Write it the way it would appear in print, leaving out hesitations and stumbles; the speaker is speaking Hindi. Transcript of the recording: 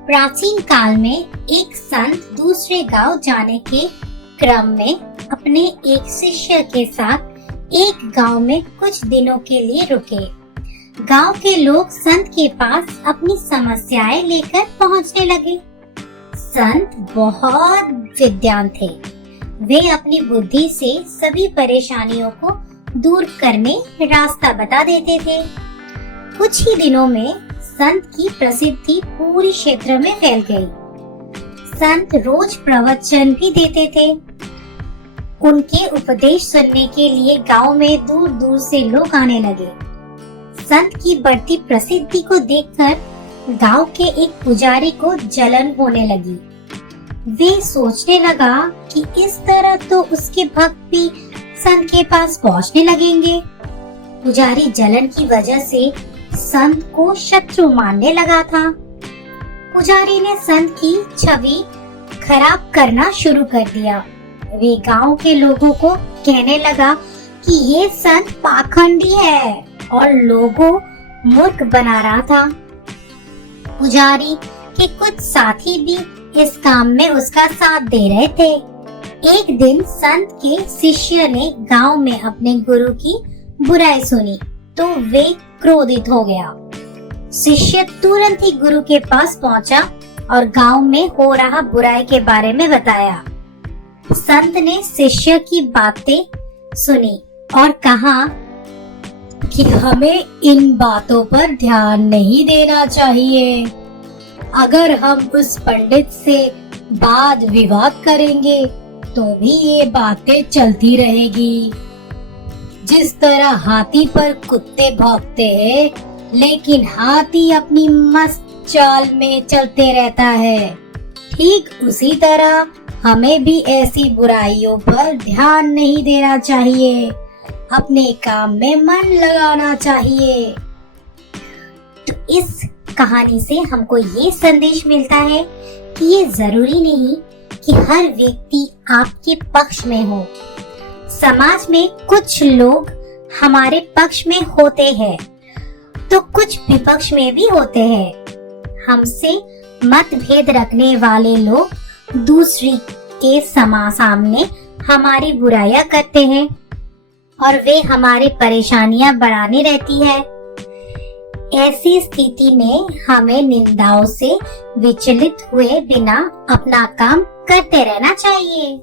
प्राचीन काल में एक संत दूसरे गांव जाने के क्रम में अपने एक शिष्य के साथ एक गांव में कुछ दिनों के लिए रुके। गांव के लोग संत के पास अपनी समस्याएं लेकर पहुंचने लगे। संत बहुत विद्वान थे। वे अपनी बुद्धि से सभी परेशानियों को दूर करने रास्ता बता देते थे। कुछ ही दिनों में संत की प्रसिद्धि पूरे क्षेत्र में फैल गई। संत रोज प्रवचन भी देते थे। उनके उपदेश सुनने के लिए गांव में दूर दूर से लोग आने लगे। संत की बढ़ती प्रसिद्धि को देखकर गांव के एक पुजारी को जलन होने लगी। वे सोचने लगा कि इस तरह तो उसके भक्त भी संत के पास पहुंचने लगेंगे। पुजारी जलन की वजह से संत को शत्रु मानने लगा था। पुजारी ने संत की छवि खराब करना शुरू कर दिया। वे गांव के लोगों को कहने लगा कि ये संत पाखंडी है और लोगों मूर्ख बना रहा था। पुजारी के कुछ साथी भी इस काम में उसका साथ दे रहे थे। एक दिन संत के शिष्य ने गांव में अपने गुरु की बुराई सुनी तो वे क्रोधित हो गया। शिष्य तुरंत ही गुरु के पास पहुंचा और गांव में हो रहा बुराई के बारे में बताया। संत ने शिष्य की बातें सुनी और कहा कि हमें इन बातों पर ध्यान नहीं देना चाहिए। अगर हम उस पंडित से वाद विवाद करेंगे तो भी ये बातें चलती रहेगी। जिस तरह हाथी पर कुत्ते भौंकते हैं, लेकिन हाथी अपनी मस्त चाल में चलते रहता है, ठीक उसी तरह हमें भी ऐसी बुराइयों पर ध्यान नहीं देना चाहिए। अपने काम में मन लगाना चाहिए। तो इस कहानी से हमको ये संदेश मिलता है कि ये जरूरी नहीं कि हर व्यक्ति आपके पक्ष में हो। समाज में कुछ लोग हमारे पक्ष में होते हैं तो कुछ विपक्ष में भी होते हैं। हमसे मतभेद रखने वाले लोग दूसरी के सामने हमारी बुराइयां करते हैं और वे हमारी परेशानियां बढ़ाने रहती है। ऐसी स्थिति में हमें निंदाओं से विचलित हुए बिना अपना काम करते रहना चाहिए।